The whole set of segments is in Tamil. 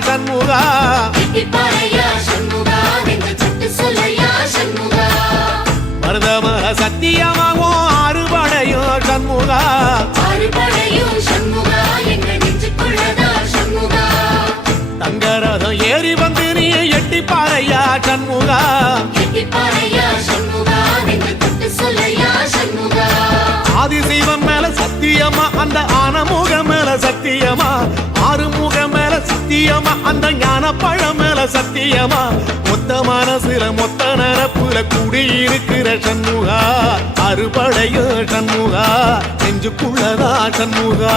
சண்முகா மருதமர சத்தியமாகும் ஆறுபடையோ சண்முகா தங்கரதம் ஏறி வந்து நீ எட்டி பாறையா சண்முகா ஆதிசைவம் மேல சத்தியமா அந்த ஆனமுகம் மேல சத்தியமா ஆறுமுகம் மேல சத்தியமா அந்த ஞான பழம் மேல சத்தியமா மொத்த மனசுல மொத்த நரப்புல குடியிருக்கிற சண்முகா அறுபடையோ சண்முகா நெஞ்சுக்குள்ளதா சண்முகா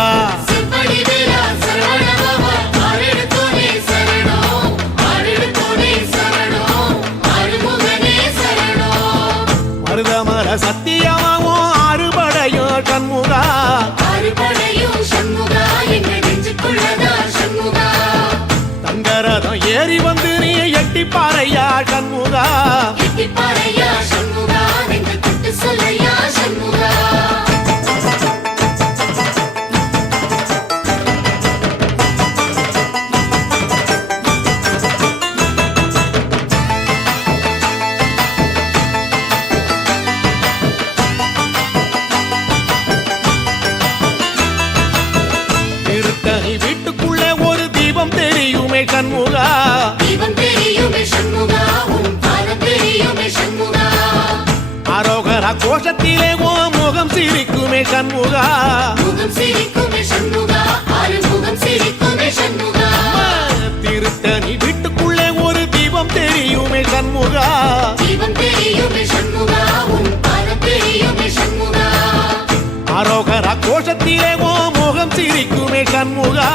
மருதமர சத்தியமாவும் ஆறுபடையோ சண்முகா தங்கரதம் ஏறி வந்து நீ எட்டி பாறையா சண்முகா வீட்டுக்குள்ளே ஒரு தீபம் தெரியுமே சண்முகா அரோகரா கோஷத்திலே ஓ முகம் சிரிக்குமே சண்முகா திருத்தணி வீட்டுக்குள்ளே ஒரு தீபம் தெரியுமே சண்முகா அரோகரா கோஷத்திலே ஓ முகம் சிரிக்குமே சண்முகா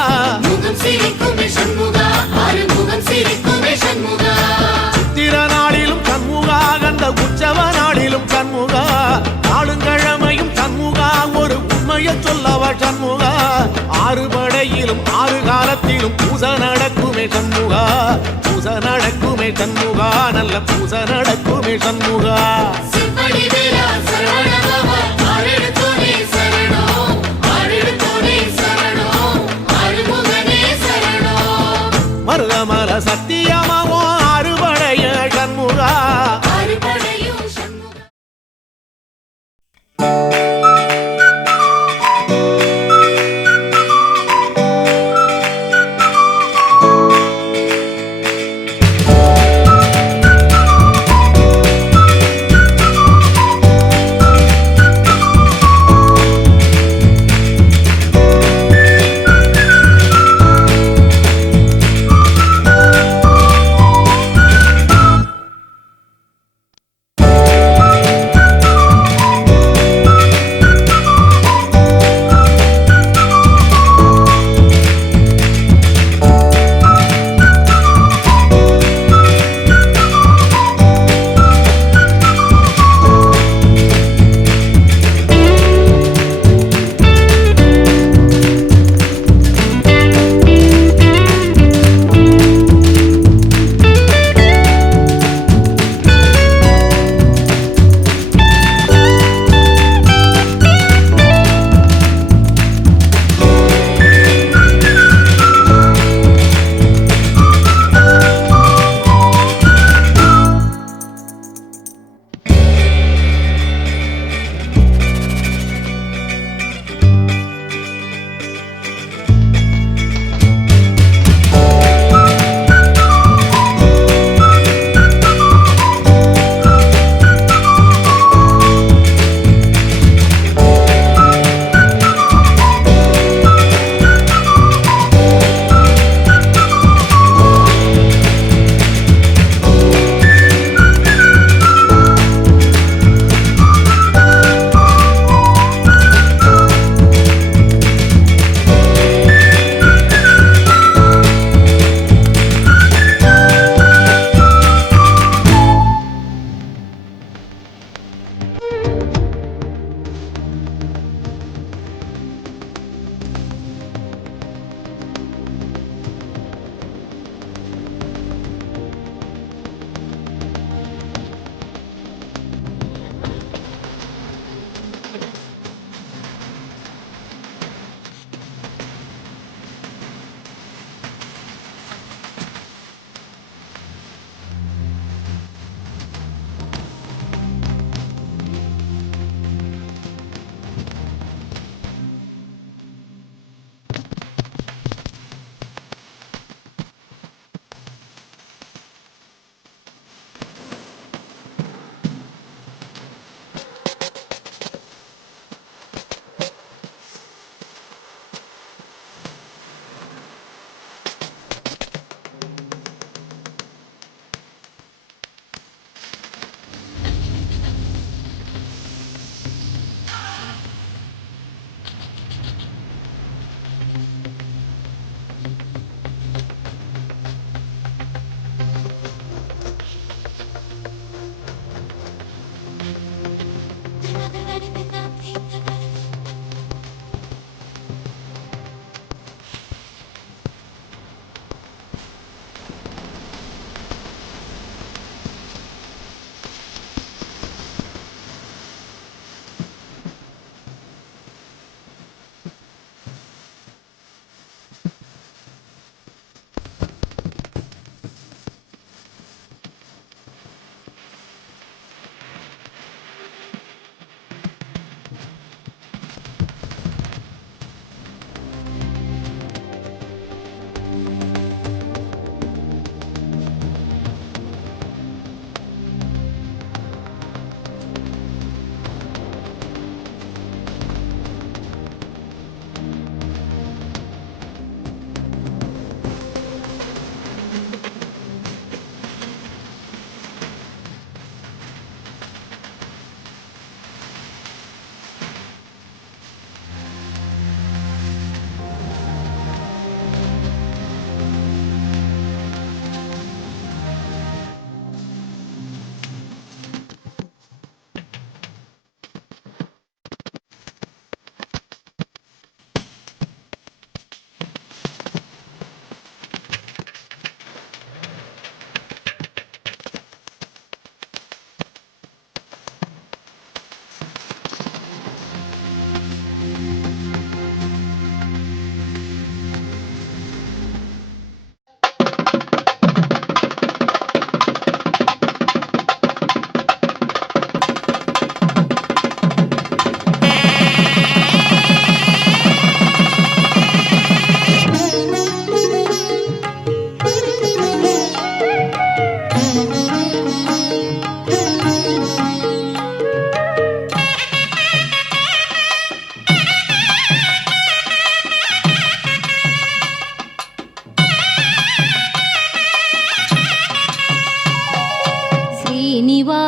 சித்திர நாளிலும் சண்முகா கந்த உற்சவ நாளிலும் சண்முகா நாளுங்கிழமையும் சண்முகா ஒரு உண்மையை சொல்லவா சண்முகா ஆறுபடையிலும் ஆறு காலத்திலும் பூசை நடக்குமே சண்முகா பூசை நடக்குமே சண்முகா நல்ல பூசை நடக்குமே சண்முகா மருதமர சத்தியமாவோ அறுபடைய சண்முகா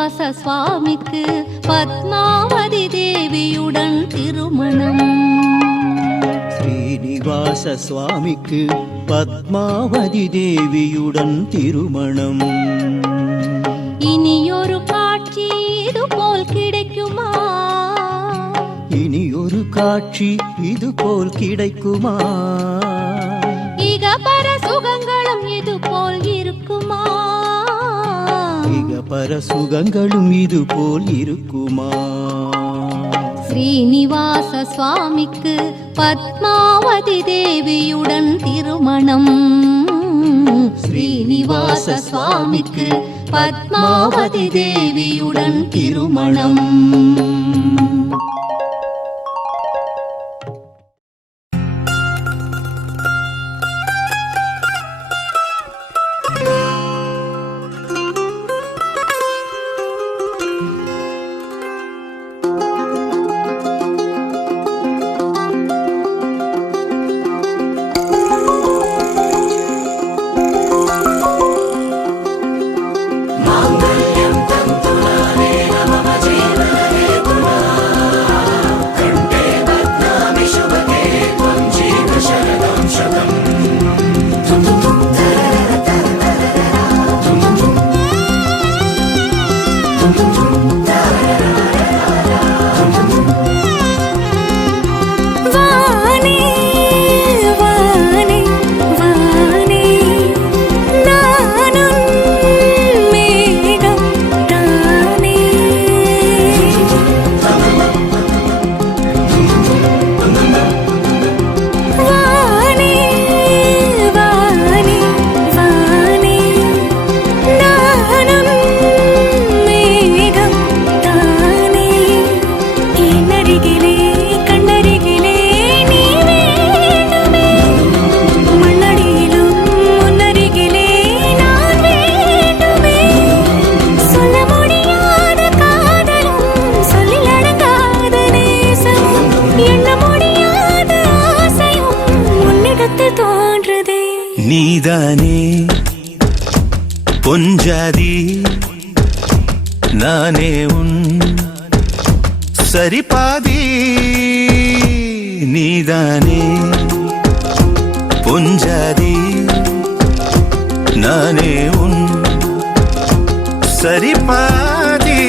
ஸ்ரீனிவாச சுவாமிக்கு பத்மாவதி தேவியுடன் திருமணம். ஸ்ரீனிவாச சுவாமிக்கு பத்மாவதி தேவியுடன் திருமணம். இனியொரு காட்சி இது போல் கிடைக்குமா? இனியொரு காட்சி இது போல் கிடைக்குமா? இகபர சுகங்களும் இது போல் இருக்குமா? இகபர சுகங்களும் இது போல் இருக்குமா? ஸ்ரீனிவாச சுவாமிக்கு பத்மாவதி தேவியுடன் திருமணம். ஸ்ரீனிவாச சுவாமிக்கு பத்மாவதி தேவியுடன் திருமணம். நீதானே பொஞ்சாதி நானே உன் சரிபாதி. நீதானே பொஞ்சாதி நானே உன் சரிபாதி.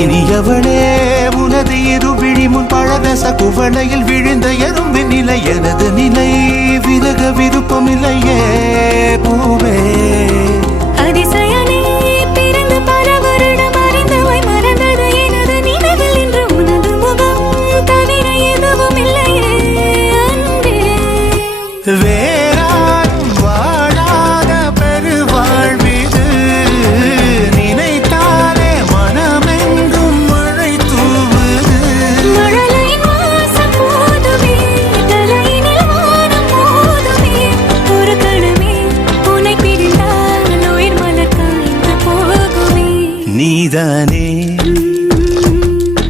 இனியவளே உனது இரு விழி முன் பழதச குவளையில் விழுந்த எறும்பின் நிலை எனது நிலை விலக விருப்பமில்லையே பூவே. அதிசயனே பிறந்து பல வருடம் அறிந்தவை மறந்தது எனது நினைவில் இன்று உனது முகம் தவிர எதுவும் இல்லையே அன்பே. வேறாரும் வாழாத பெருவாழ்விது நினைத்தாலே மனமெங்கும் மழை தூவுது. மழலையின் வாசம் போதுமே தலையினில் வானம் போதுமே ஒரு கணமே உன்னை பிரிந்தால் உயிர் மலர் காய்ந்து போகுமே. நீதானே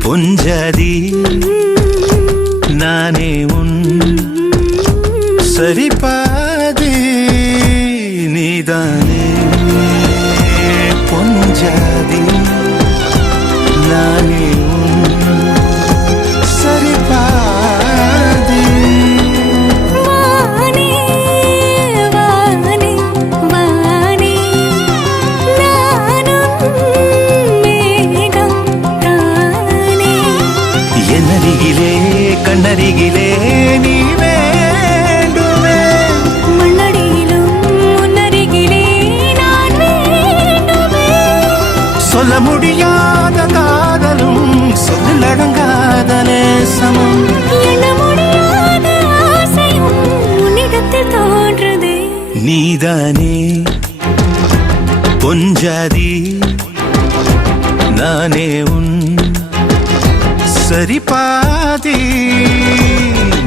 பொஞ்சாதி நானே உன் சரிபாதி. நீதானே பொஞ்சாதி நானே உன் சரிபாதி. வானே வானே வானே நானும் மேகம் தானே. என்னருகிலே கண்ணருகிலே நீ வேண்டுமே. மண்ணடியிலும் முன்னருகிலே நான் வேண்டுமே. சொல்ல முடியாத காதலும் சொல்லடங்காத நேசமும் எண்ணம் நீதானே பொஞ்சாதி நானே உன் சரிபாதி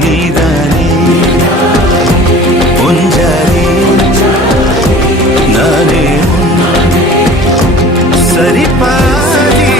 நீதானே பொஞ்சாதி நானே உன் சரிபாதி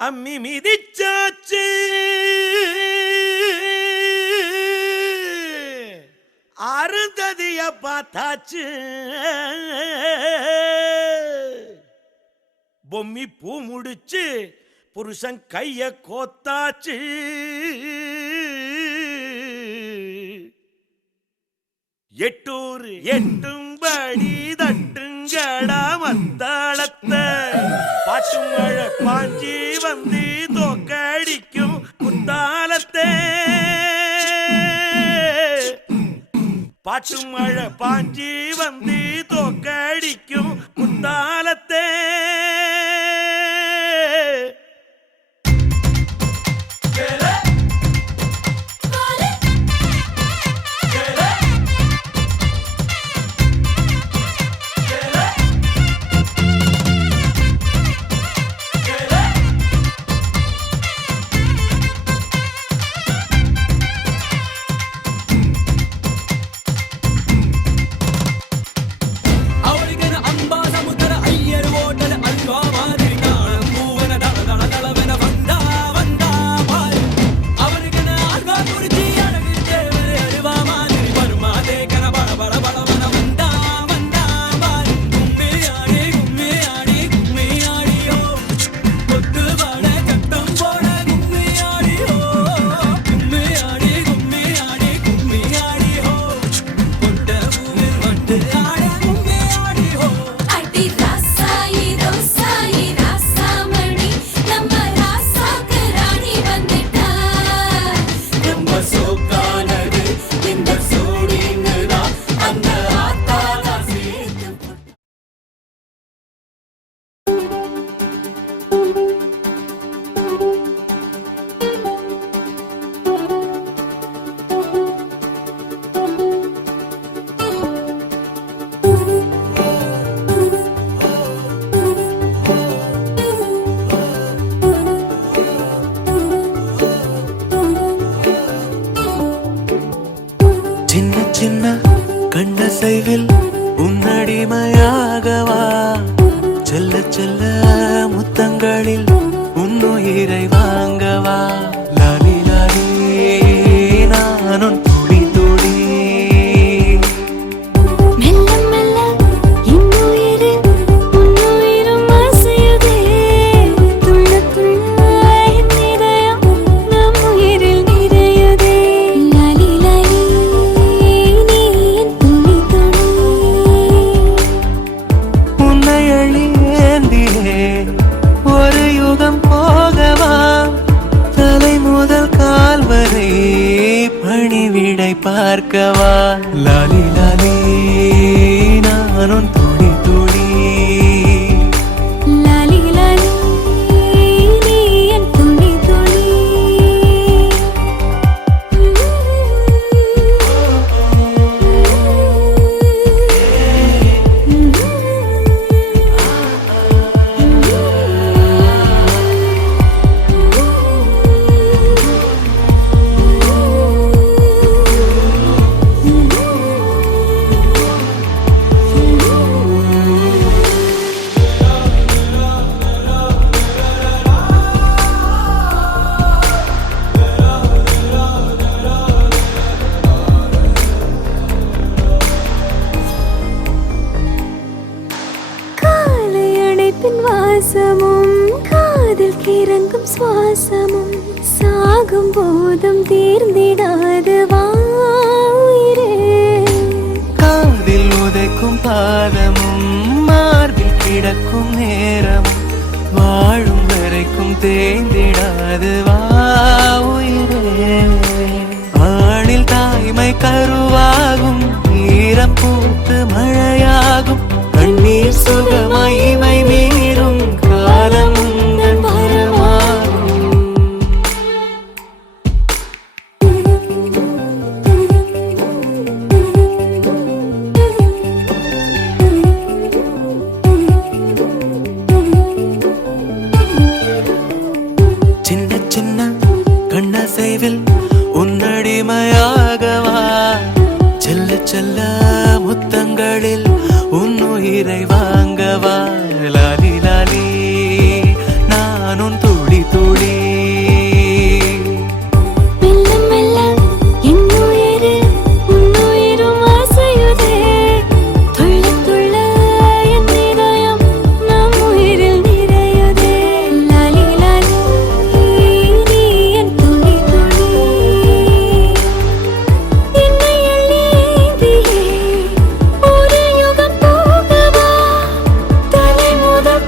அம்மி மிதிச்சாச்சு அருந்ததிய பார்த்தாச்சு பொம்மி பூ முடிச்சு புருஷன் கைய கோத்தாச்சு எட்டூர் எட்டும்படி தட்டுங்கடா மத்தாளத்தை பாட்டு மழை பாஞ்சி வந்து தோக்கடிக்கும் குத்தாலத்தை பாட்டு மழை பாஞ்சி வந்து தோக்கடிக்கும் குத்தாலத்தை Go! அடி ராசாயி ரோசாயி ராசாமணி நம்ம ராசாக்கு ராணி வந்துட்டா ரொம்ப சோக்கானது இந்த சோடின்னுதான் அந்த ஆத்தாளா சேர்த்து சின்ன சின்ன கண்ணசைவில் உன்னடிமையாகவா செல்ல செல்ல முத்தங்களில் உன்னுயிரை வாங்கவா லாலி லாலி நானும் துளி துளி மெல்ல மெல்ல இன்னுயிரு உன்னுயிரும் அசையுதே துள்ள துள்ள என் இதயம் நம் உயிரில் நிறையுதே லாலி லாலி நீ என் துளி துளி உன்னை அழியேந்தியே ஒரு யுகம் போகவா தலை முதல் கால் வரை பணிவிடை பார்க்கவா லாலி லாலி நானும் துளி துளி லாலி லாலி நீ என் துளி துளி காலை அணைப்பின் வாசமும் காதில் கிறங்கும் சுவாசமும் சாகும் போதும் தீர்ந்திடாது வாயிரே காதில் உதைக்கும் பாதமும் மார்பில் கிடக்கும் நேரமும் வாழும் வரைக்கும் தேய்ந்திடாது வா உயிரே ஆணில் தாய்மை கருவாகும் ஈரம் பூத்து மழையாகும் கண்ணீர் சுகமாய் இமை மீறும் காலம் உந்தன் வரமாகும் சின்ன சின்ன கண்ணசைவில் உன்னடிமையாகவா செல்ல செல்ல முத்தங்களில் உன்னுயிரை வாங்கவா லாலி லாலி நானும் துளி துளி மெல்ல மெல்ல இன்னுயிரு உன்னுயிரும் அசையுதே துள்ள துள்ள என் இதயம் நம் உயிரில் நிறையுதே லாலி லாலி நீ என் துளி துளி என்னை அள்ளியே ஒரு யுகம் போகவா தலை முதல்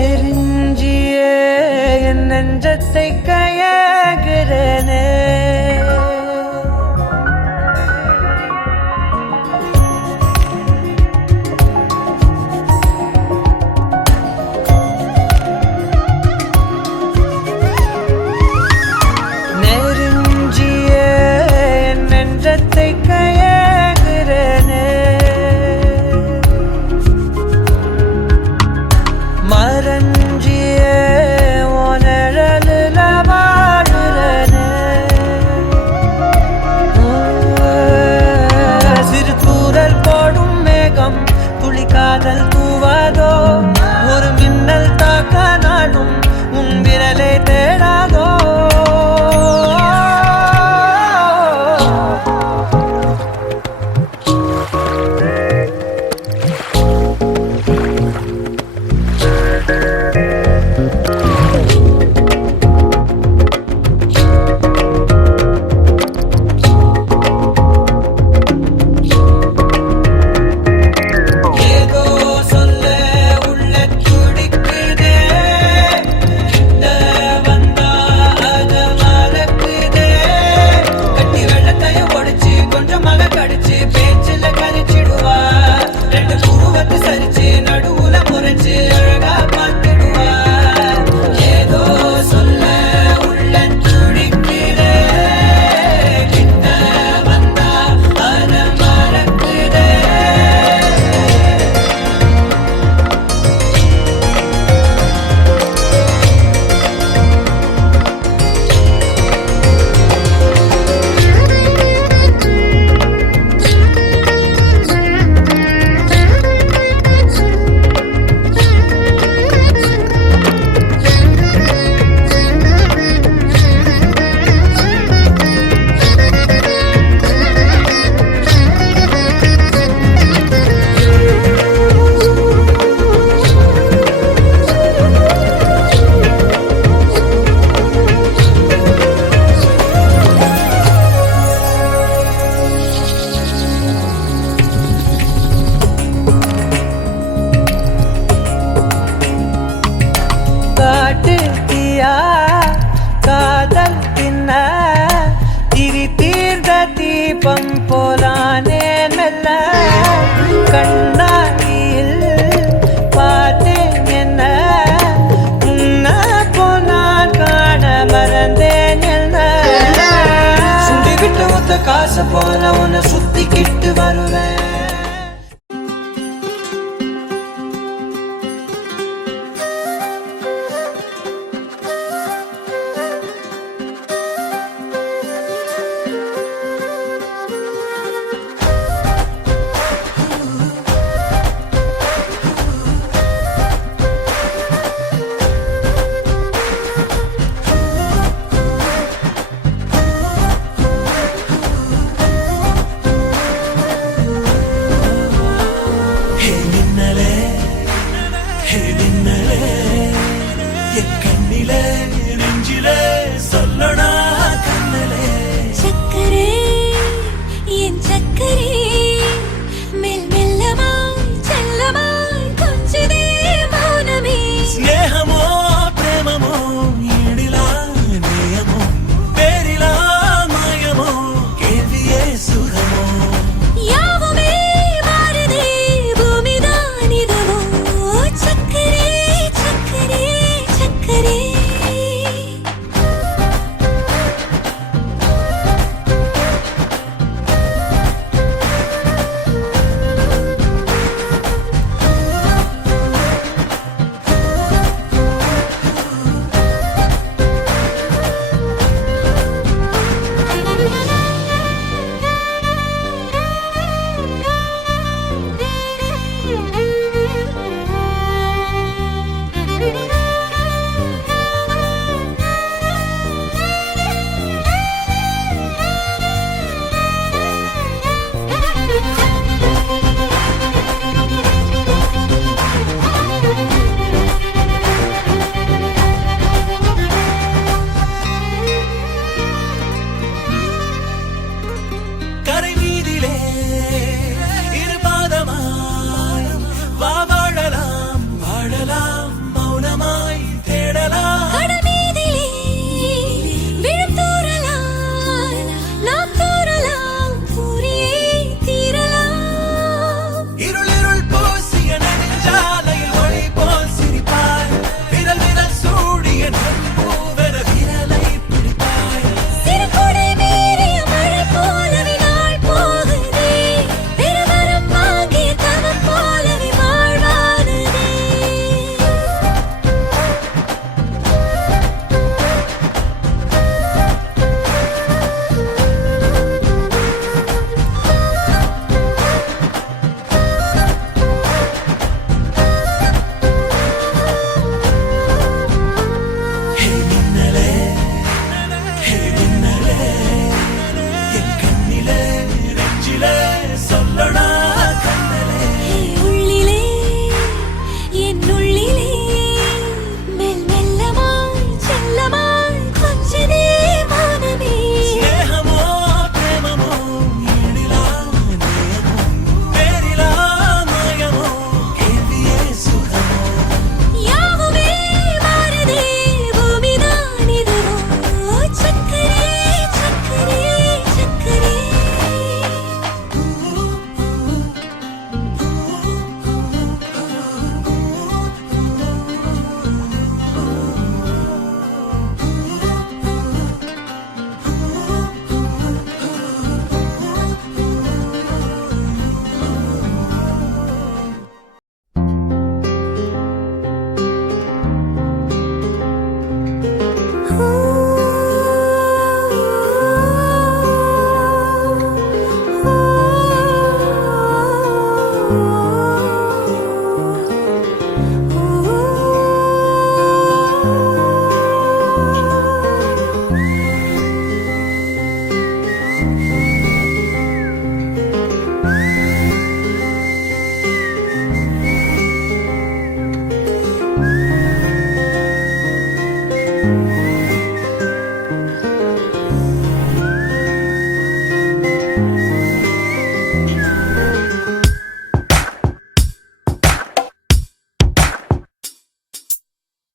நெருஞ்சியே என் நெஞ்சத்தை கையாகிறனே நெருஞ்சியே என் நெஞ்சத்தை கையாகிறனே மரஞ்சியே உனழலுல வாழுறனே சிறு தூரல் போடும் மேகம் துளி காதல் தூவாதோ ஒரு மின்னல் தாக்க நாடும் உன் விரலை தேடாதோ ஏதோ சொல்ல உள்ள துடிக்குதே கிட்ட வந்தா அத மறக்குதே கட்டி வெள்ளத்தையும் ஒடிச்சு கொஞ்சம் மலை கடிச்சு பேச்சில கரிச்சிடுவா ரெண்டு புருவத்தை சரிச்சு நடுவுல முறைச்சு அழகா பார்த்துடுவா ஏதோ சொல்ல உள்ள துடிக்குதே கிட்ட வந்தா அத மறக்குதே காட்டு தீயா காதல் பின்ன திரி தீர்ந்த தீபம் போலானே மெல்ல கண்ணாடியில் பார்த்தேன் என்ன உன்ன போனால் காண மறந்தேன் என்ன சுண்டி விட்டு ஒத்த காசு போல உன்னை சுத்திக்கிட்டு வருவேன் சக்கரே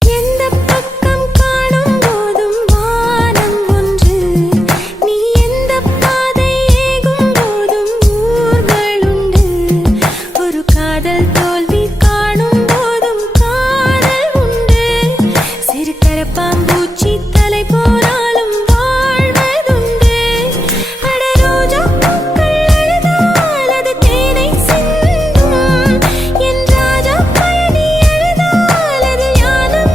எந்த பக்கம் காணும் போதும் வானம் ஒன்று நீ எந்த பாதை ஏகும் போதும் ஊர்கள் உண்டு ஒரு காதல் தோல்வி காணும் போதும் காதல் உண்டு சிறு கரப்பாம்பூச்சி தலை போனாலும் வாழ்வதுண்டு அட ரோஜா பூக்கள் அழுதால் அது தேனை சிந்தும் என் ராஜா பழனி அழுதால் அது ஞானம்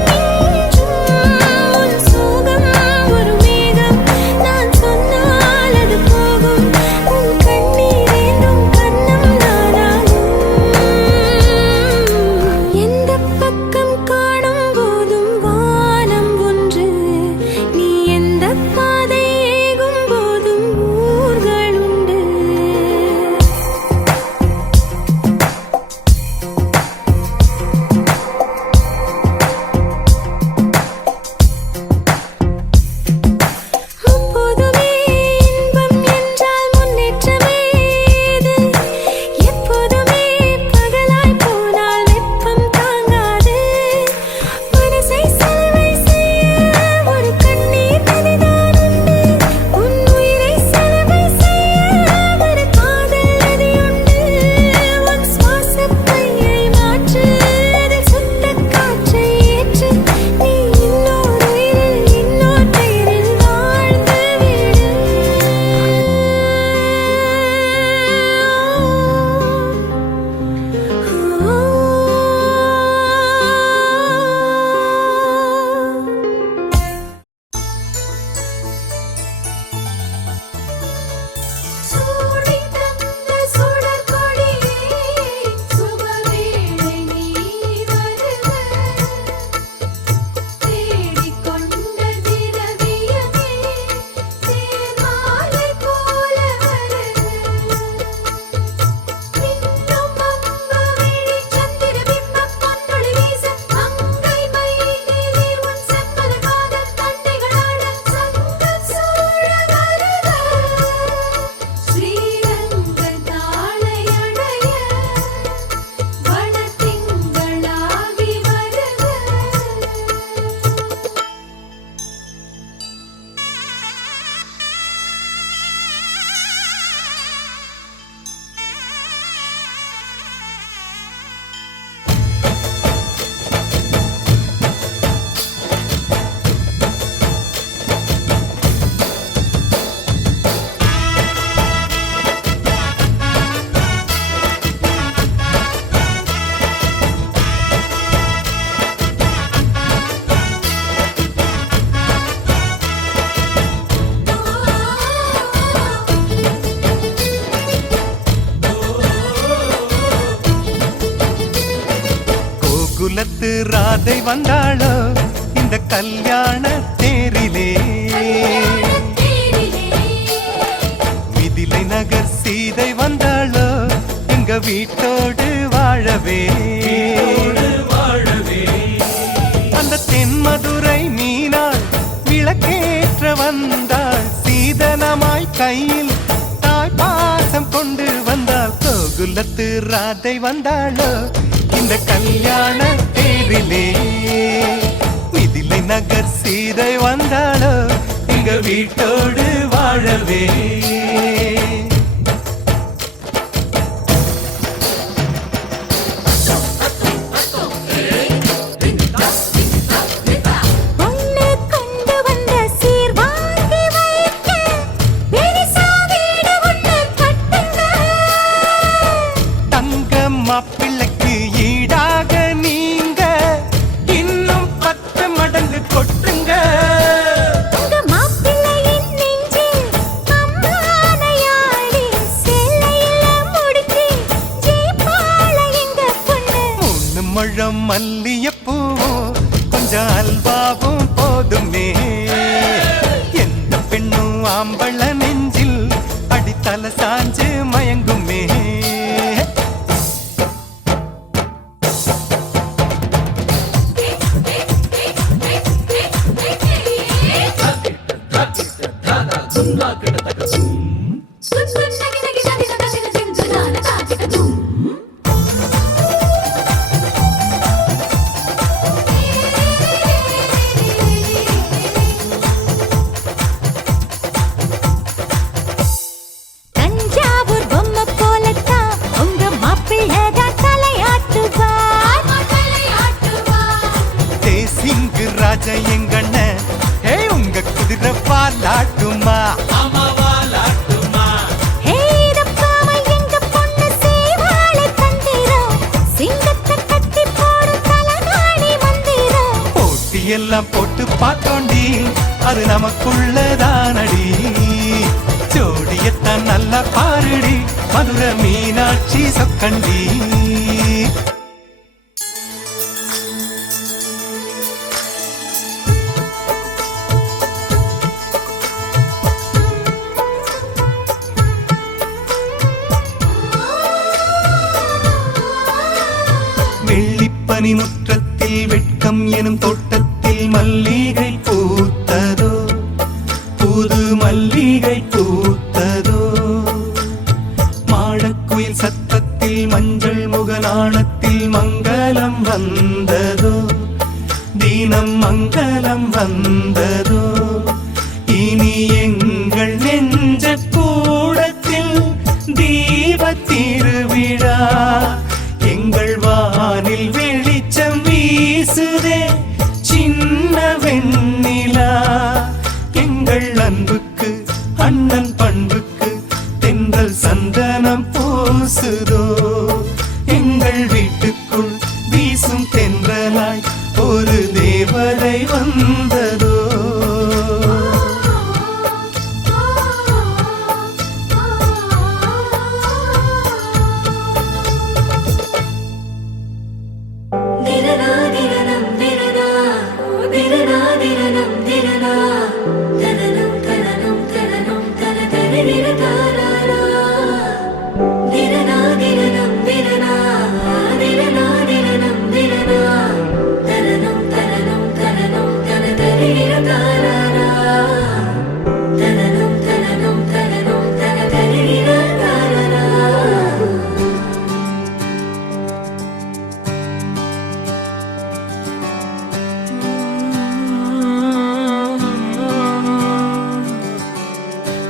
உன் சோகம் ஒரு மேகம் நான் சொன்னால் அது போகும் உன் கண்ணீர் ஏந்தும் கண்ணம் நானாகும் எந்த பக்கம் காணும் போதும் வானம் ஒன்று நீ எந்த பாதை ஏகும் போதும் ஊர்கள் உண்டு அப்போதுமே இன்பம் என்றால் முன்னேற்றமே இது எப்போதுமே பகலாய் போனால் வெப்பம் தாங்காது மனசை சலவை செய்ய ஒரு கண்ணீர் நதிதான் உண்டு உன் உயிரை சலவை செய்ய ஒரு காதல் நதி உண்டு உன் சுவாசப் பையை மாற்று அதில் சுத்த காற்றை ஏற்று நீ இன்னொரு உயிரில் இன்னொரு பெயரில் வாழ்ந்து சூடி தந்த சுடர் கொடியே சுபவேளை நீ வருக தேடிக்கொண்ட திரவியமே தேர்மாலை போல வருக மின்னும் அம்பவிழி சந்திர பிம்பம் பொன்னொளி வீச மங்கை மைதிலி உன் செம்மல காதல் தண்டைகளாட சங்கம் சூழ வருக ஸ்ரீரங்க தாளையடைய வனத்திங்களாகி வருக கோகுலத்து ராதை வந்தாளோ இந்த கல்யாண தேரிலே மிதிலை நகர் சீதை வந்தாளோ எங்க வீட்டோடு வாழவே அந்த தென்மதுரை மீனாள் விளக்கேற்ற வந்தாள் சீதனமாய் கையில் தாய் பாசம் கொண்டு வந்தாள் கோகுலத்து ராதை வந்தாளோ இந்த கல்யாண தேரிலே மிதிலை நகர் சீதை வந்தாளோ எங்க வீட்டோடு வாழவே ஒன்னு கொண்டு வந்த சீர் வாங்கி வைக்க பெரிசா வீடு ஒன்னு கட்டுங்க தங்க மாப்பிள்ளைக்கு ஈடாக நீங்க இன்னும் 10 மடங்கு கொட்டுங்க உங்க மாப்பிள்ளையின் நெஞ்சில் அம்மானையாடி சேலையில முடிச்சு ஜெயிப்பாள எங்க பொண்ணு 3 முழம் மல்லியப்பூ கொஞ்சம் அல்வாவும் போதுமே எந்த பெண்ணும் ஆம்பள நெஞ்சில் அடித்தல சாஞ்சு மயங்குமே தஞ்சாவூர் பொம்மை போலத்தான் உங்க மாப்பிள்ளதான் தலையாட்டுவார். தேசிங்கு ராஜா எங்கண்ண உங்க குதிரை பாலாட்டுமா ஹே, இதப்பாவை எங்க பொண்ணு சேவாளை தந்திரம். சிங்கத்தை கட்டி போடும் தலகாணி மந்திரம். போட்டியெல்லாம் போட்டு பார்த்தோண்டி அது நமக்குள்ளதானடி ஜோடியத்தான் நல்லா பாருடி மதுரை மீனாட்சி சொக்கண்டி வெள்ளிப்பனி முற்றத்தில் வெட்கம் எனும் தோட்டத்தில் மல்லிகை பூத்ததோ புது மல்லிகை பூத்ததோ மாடக்குயில் சத்தத்தில் மஞ்சள் முகநாணத்தில் மங்களம் வந்ததோ தீனம் மங்களம் வந்ததோ இனி எங்கள் நெஞ்ச கூடத்தில் தீப திருவிழா எங்கள் வானில் வெளிச்சம் வீசுதே சின்ன வெண்ணிலா எங்கள் அன்புக்கு அண்ணன் பண்புக்கு தென்றல் சந்தனம் பூசுதோ எங்கள் வீட்டுக்குள் வீசும் தென்றலாய் ஒரு தேவதை வந்ததோ திரனா திரனம் திரனா திரனா திரனம் திரனா தனனம் தனனம் தனனம் தன தரிர தாராரா திரனா திரனம் திரனா திரனா திரனம் திரனா தனனம் தனனம் தனனம் தன தரிர தாராரா தனனம் தனனம் தனனம் தன தரிர தாராரா.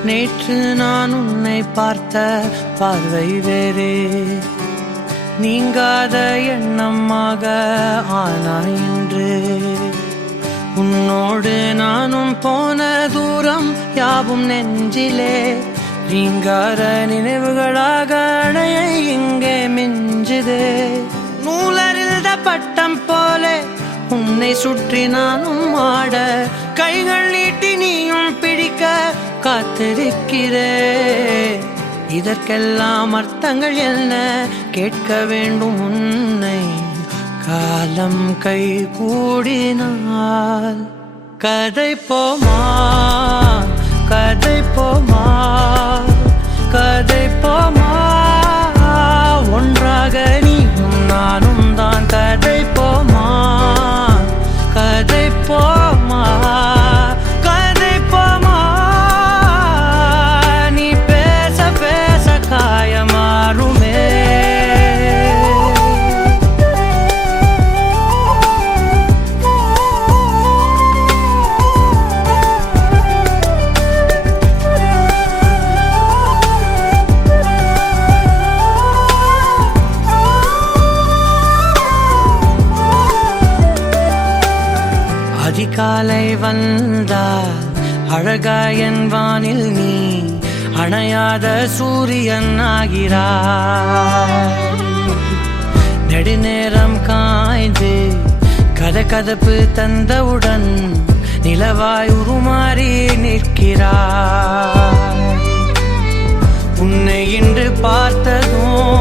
நேற்று நான் உன்னை பார்த்த பார்வை வேறே நீங்காத எண்ணமாக ஆனாய் இன்று உன்னோடு நானும் போன தூரம் யாவும் நெஞ்சிலே நீங்காத நினைவுகளாக அணைய இங்கே மிஞ்சுதே நூலறிந்த பட்டம் போலே உன்னை சுற்றி நானும் ஆட கைகள் நீட்டி நீயும் பிடிக்க காத்திருக்கிறே இதற்கெல்லாம் அர்த்தங்கள் என்ன கேட்க வேண்டும் உன்னை காலம் கை கூடினால் கதை போமா கதை போமா கதை போமா ஒன்றாக நீயும் நானும் தான் கதை போமா கதை போமா கதை போமா நீ பேச பேச காயமாறுமே அதிகாலை வந்தால் அழகாயன் வானில் நீ அணையாத சூரியன் ஆகிறாய் நெடுநேரம் காய்ந்து கதகதப்பு தந்தவுடன் நிலவாய் உருமாறி நிற்கிறாய் உன்னை இன்று பார்த்ததும்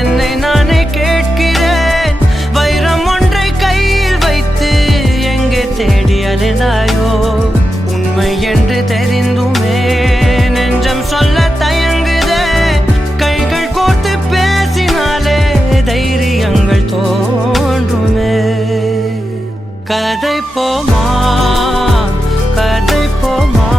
என்னை நானே கேட்கிறேன் வைரம் ஒன்றை கையில் வைத்து எங்கே தேடி அலைந்தாயோ உண்மை என்று தெரிந்துமே நெஞ்சம் சொல்ல தயங்குதே கைகள் கோர்த்து பேசினாலே தைரியங்கள் தோன்றுமே கதை போமா கதை போமா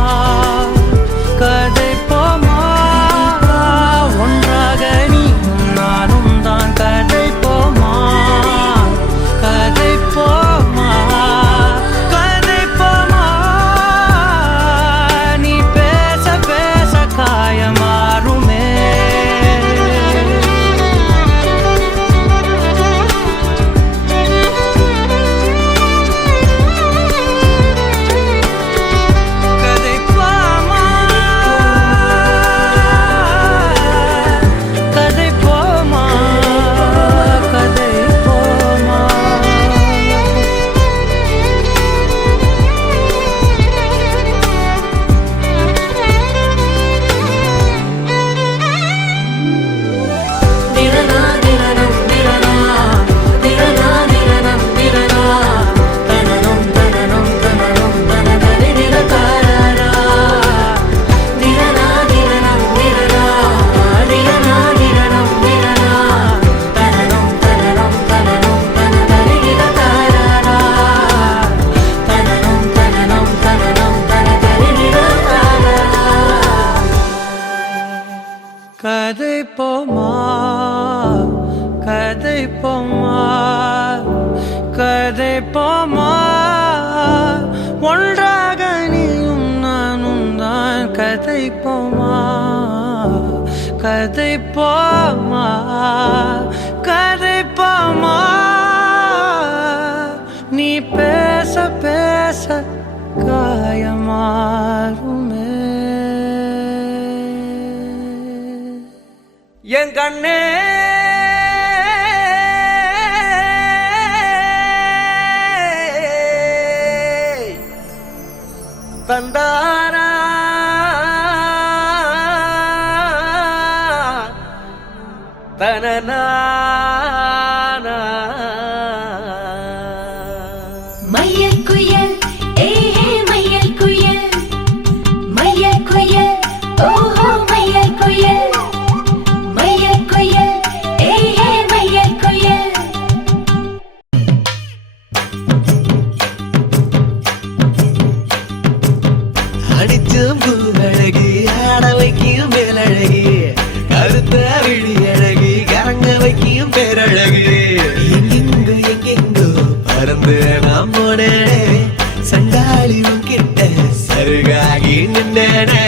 ஒன்றாக நீயும் நானும் தான் கதைப்போமா கதைப்போமா கதைப்போமா நீ பேச பேச காயமாறுமே என் கண்ணே தந்தாரா தனனா மையல் குயில் மையல் குயில் மையல் குயில் ஓஹோ மையல் குயில் மையல் குயில் மையல் குயில் அடிச்சும் பூவழகி ஆட வைக்கும் மேலழகி கருத்த விழி அழகி கரங்க வைக்கும் பேரழகு எங்கெங்கோ எங்கெங்கோ பறந்து நாம் போனேனே சண்டாளி கிட்ட சருகாகி நின்னேனே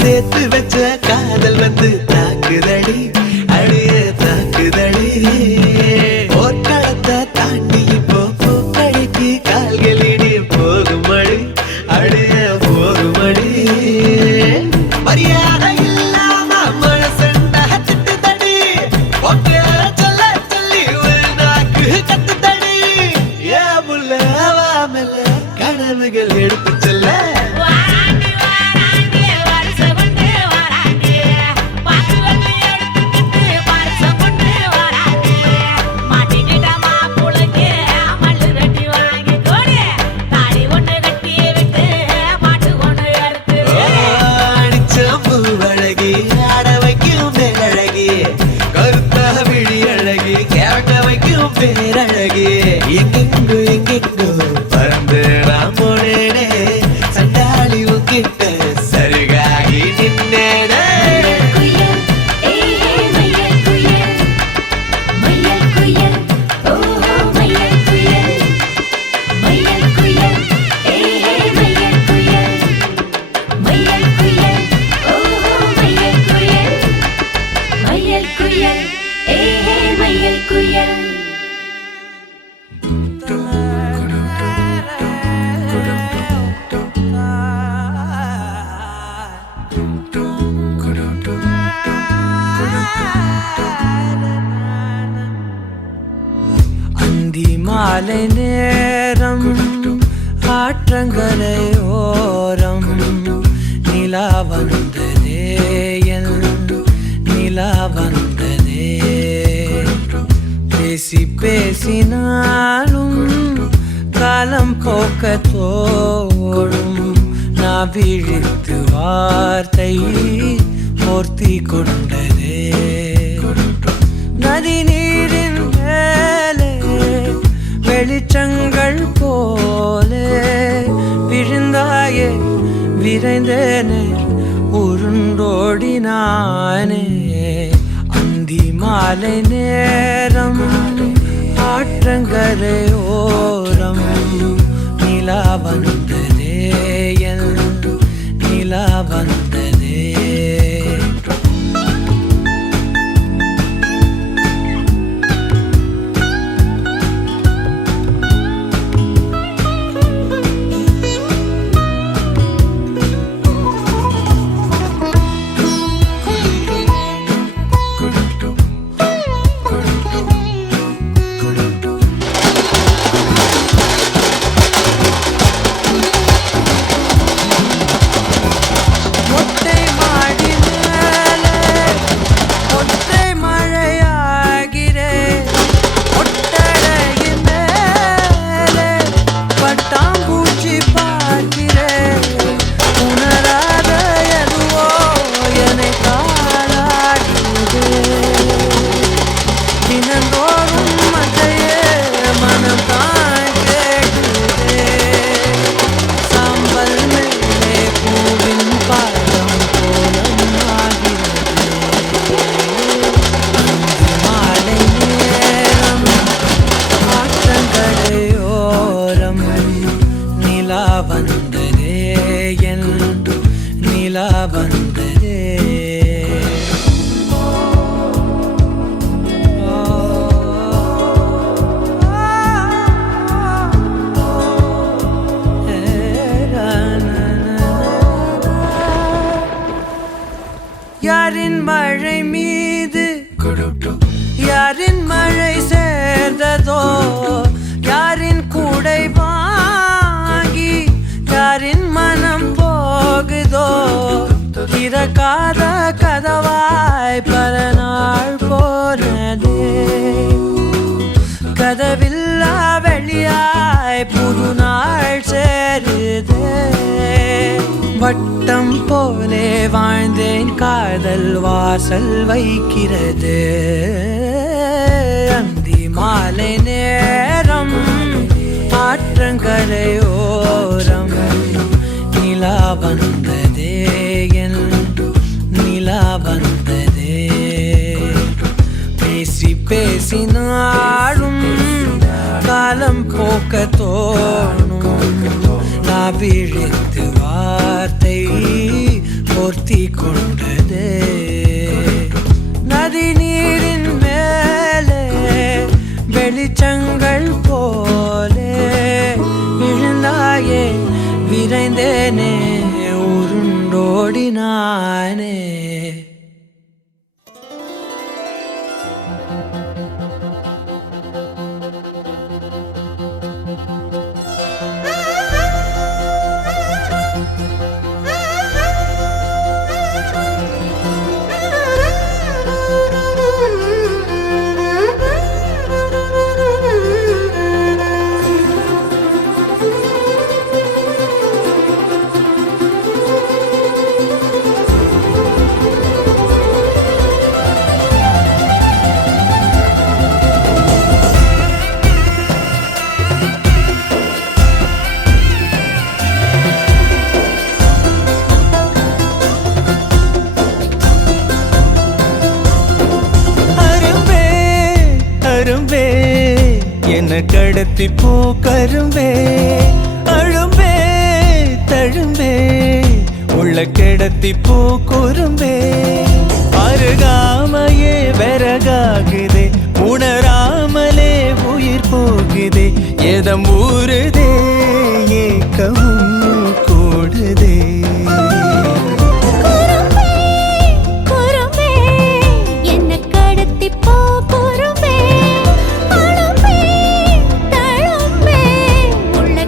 சேர்த்து வச்ச காதல் வந்து தாக்குதடி அழிய தாக்குதடி போர்க்களத்தை தாண்டி இப்போ பூக்கடிக்கு கால்களிடி போகுமடி அழிய போகுமடி மரியாதை இல்லாம மனசண்டா திட்டுதடி ஒக்கே சொல்ல சொல்லி ஒரு நாக்கு கத்துதடி ஏ முல்ல வாமல கனவுகள் எடுத்து செல்ல பேரழகு எங்கெங்கோ எங்கெங்கோ பறந்து நாம் போனேனே சண்டாளி உங்கிட்ட சருகாகி நின்னேனே குயில் ஆற்றங்கரையோரம் நிலா வந்ததே என் நிலா வந்ததே பேசி பேசினாலும் காலம் போக்க தோடும் நான் விழித்து வார்த்தை போர்த்தி கொண்டதே நதி நீரின் மேலே வெளிச்சங்கள் போலே விழுந்தாயே விரைந்தேனே உருண்டோடினானே அந்தி மாலை நேரம் ஆற்றங்கரையோரம் நிலா வந்ததே என் நிலா வந்ததே யாரின் மழை மீது யாரின் மழை சேர்ந்ததோ யாரின் கூடை வாங்கி யாரின் மனம் போகுதோ திறக்காத கதவாய் பல நாள் போனதே கதவில்லா வெளியாய் புது நாள் சேருதே வட்டம் போலே வாழ்ந்தேன் காதல் வாசல் வைக்கிறது அந்தி மாலை நேரம் ஆற்றங்கரையோரம் நிலா வந்ததே என் நிலா வந்ததே பேசி பேசினாலும் காலம் போக்க தோணும் நான் விழித்து வார்த்தை போர்த்தி கொண்டதே நதி நீரின் மேலே வெளிச்சங்கள் போலே விழுந்தாயே விரைந்தேனே உருண்டோடினானே கடத்தி போ கரும்பே அழும்பே தழும்பே உள்ள கிடத்தி போ குறும்பே அருகாமையே விறகாகுதே உணராமலே உயிர் போகுதே எதம் ஊறுதே ஏக்கமும் கூடுதே உள்ள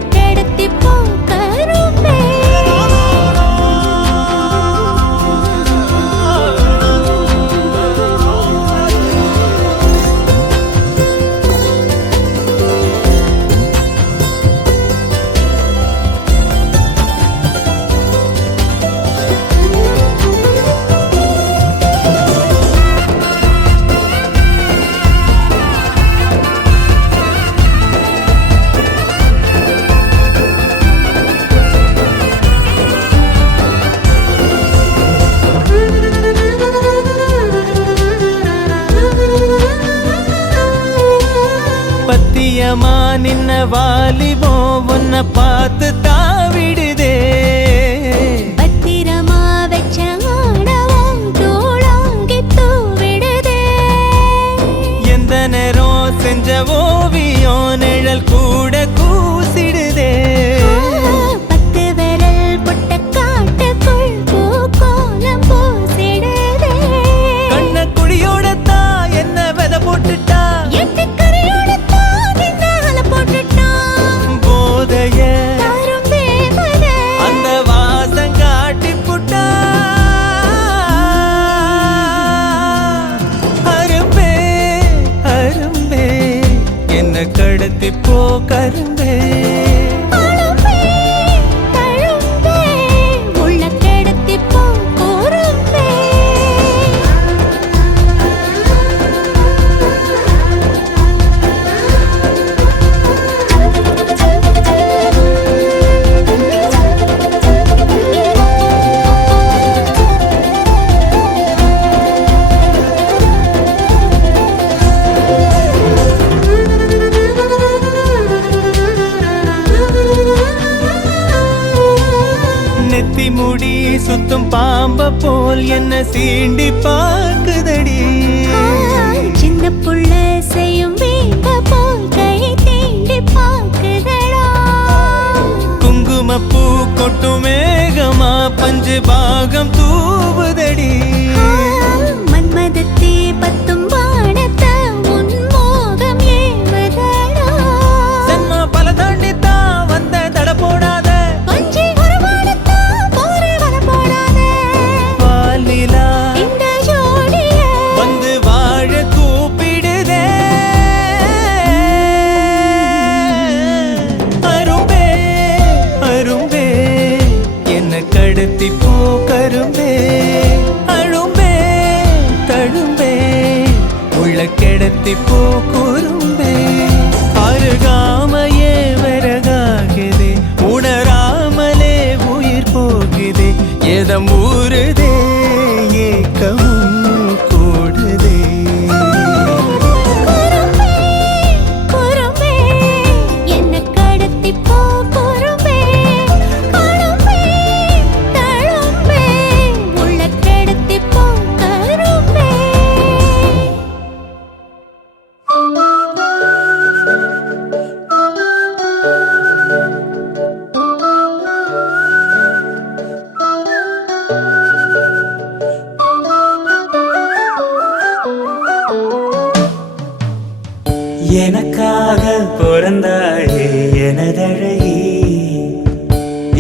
வாலிபோ உன்னை பார்த்து தாவிடுதே பத்திரமா வச்ச ஆடவும் தூளாங்கி தூவிடுதே எந்த நேரம் செஞ்ச ஓவியம் நிழல் கூட கூசிடுதே பத்து விரல் புட்ட காட்டுக்குள் பூக்கோலம் பூசிடுதே கண்ண குடியோட தான் என்ன விதை போட்டுட்டா எட்டு கரையோட தான் இந்த அலை போட்டுட்டான் போதைய தாரும் தேவதை அந்த வாசம் காட்டி புட்டா அரும்பே அரும்பே என்ன கடத்தி போ கரும்பே அழும்பே, தழும்பே, உள்ள கெடுத்தி போ கூறும்பே. நெத்தி முடி சுத்தும் பாம்ப போல் என்ன சீண்டி பார்க்குதடி சின்ன புள்ள செய்யும் வீம்ப போல் கை தீண்டி பார்க்குதடா குங்குமப்பூ கொட்டும் மேகமா பஞ்சு பாகம் தூவுதடி மன்மதத்தே பத்தும் வானத்த உன் மோகம் ஏவதடா சென்மா பல தாண்டித்தான் வந்த தட போடாத கொஞ்சி ஒரு வானத்தா போரே வர போடாதே பாலிலா இந்த ஜோடிய வந்து வாழ கூப்பிடுதே அரும்பே அரும்பே என்ன கடத்தி போ கரும்பே அழும்பே தழும்பே உள்ள கிடத்தி போ குறும்பே அருகாமையே வரகாகுதே உணராமலே உயிர் போகுதே எதம் ஊறுதே ஏக்கமும் கூடுதே குறும்பே குறும்பே என்ன கடத்தி போ குறும்பே கரும்பே தழும்பே உள்ள கெடுத்தி போ கரும்பே எனக்காக பிறந்தாயே எனதழகி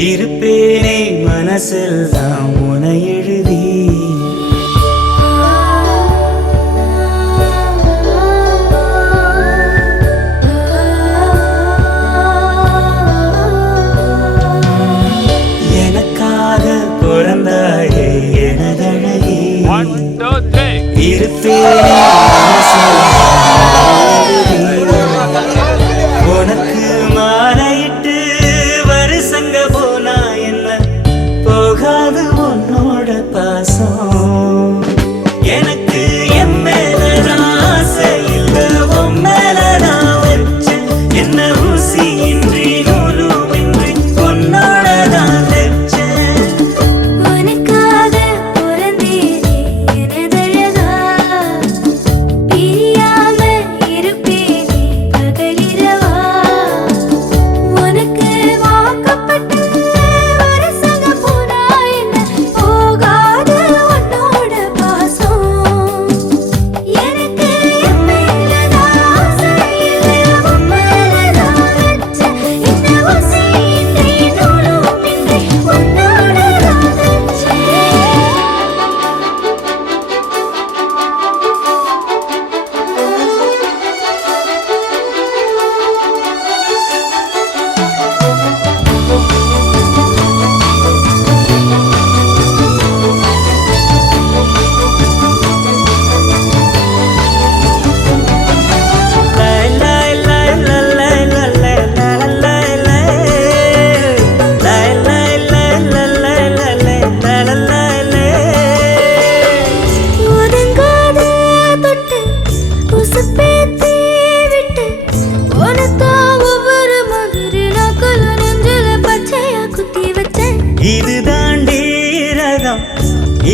இருப்பேனே மனசில் தான் உனை எழுதி எனக்காக பிறந்தாயே எனதழகி இருப்பேனே மனசில் உனக்கு மாலையிட்டு வருஷங்க போனா என்ன போகாது உன்னோட பாதை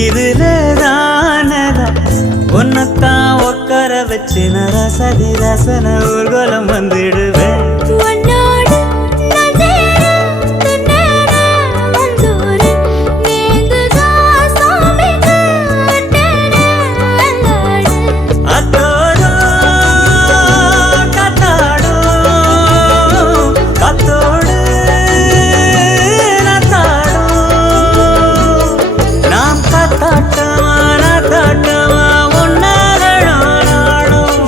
இதுல தானதான் உன்னத்தான் உட்கார வச்சு நான் ரசதி ரசன ஊர்வலம் வந்துடுவேன். உன்னோடு நான் சேர துன்னேற வந்தோர நீங்குதா சாமிக்கு அட்டேனே அல்லாடு. அத்தோடும் காத்தாடும் காத்தோடு நாத்தாடும் நாம் காத்தாட்டமா நாத்தாட்டமா ஒன்னாலும்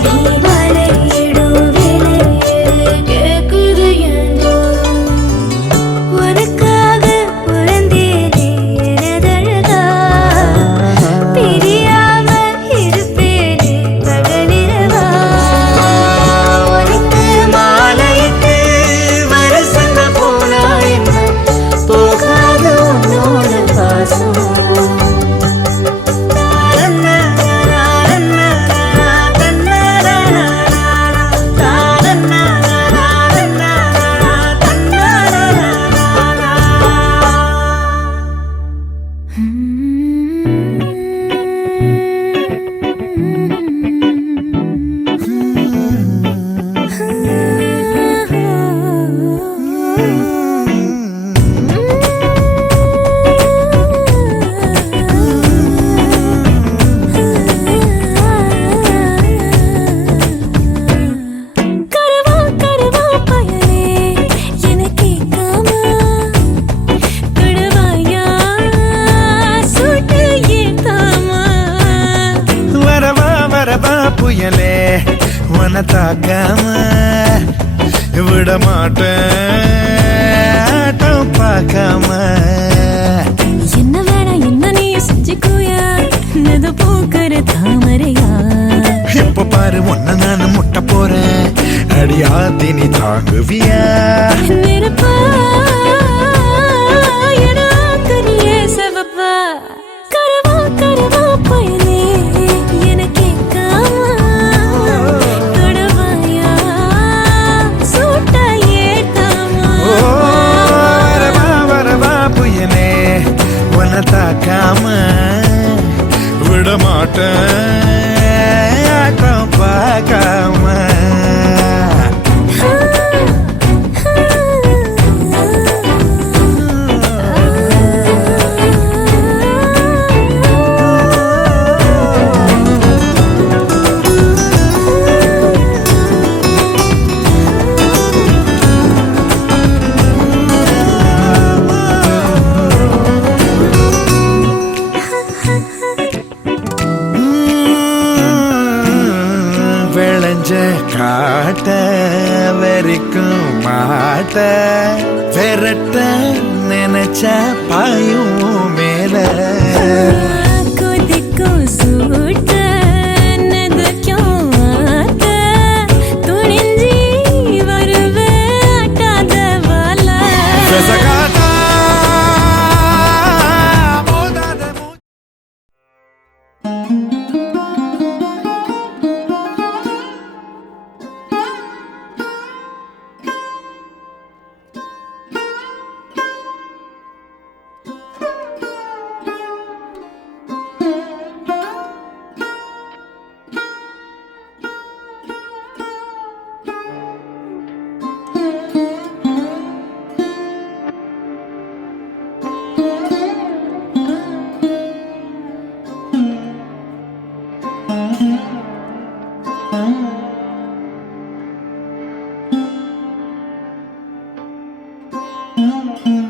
நீ மலையிடும் விலையிலே கேக்குது எந்தோறும். உனக்காக பிறந்தேனே எனதழகா, பிரியாம இருப்பேனே பகலிரவா. உனக்கு மாலையிட்டு வருஷங்க போனா என்ன போகாது உன்னோட பாசம். கரவா கரவா பயலே என கேட்காம கடவாயா சூட்டு ஏத்தாமா. வரவா வரவா புயலே உன தாக்காம விட மாட்டேன் ஆட்டம் பார்க்காம. என்ன வேணாம் என்ன நீ செஞ்சுக்கோயா, நது பூக்கிற தாமரையா. இப்ப பாரு ஒன்ன நான் முட்ட போறேன் அடியாத்தி நீ தாங்குவியா. நெருப்பா என கனியே செவப்பா. கரவா கரவா பயலே என கேட்காம கடவாயா சூட்டா ஏத்தாமா. வரவா வரவா புயலே உன தாக்காம விட மாட்டேன் ஆட்டம் பார்க்காம. விளைஞ்ச காட்ட வெறிக்கும் மாட்ட விரட்ட நினைச்ச பாயும் மேல. கொதிக்கும் சூட்ட நெதுக்கும் ஆட்ட துணிஞ்சி வருவே ஆட்டாத வாழ. விசகாட்டா மோதாத Mm-hmm.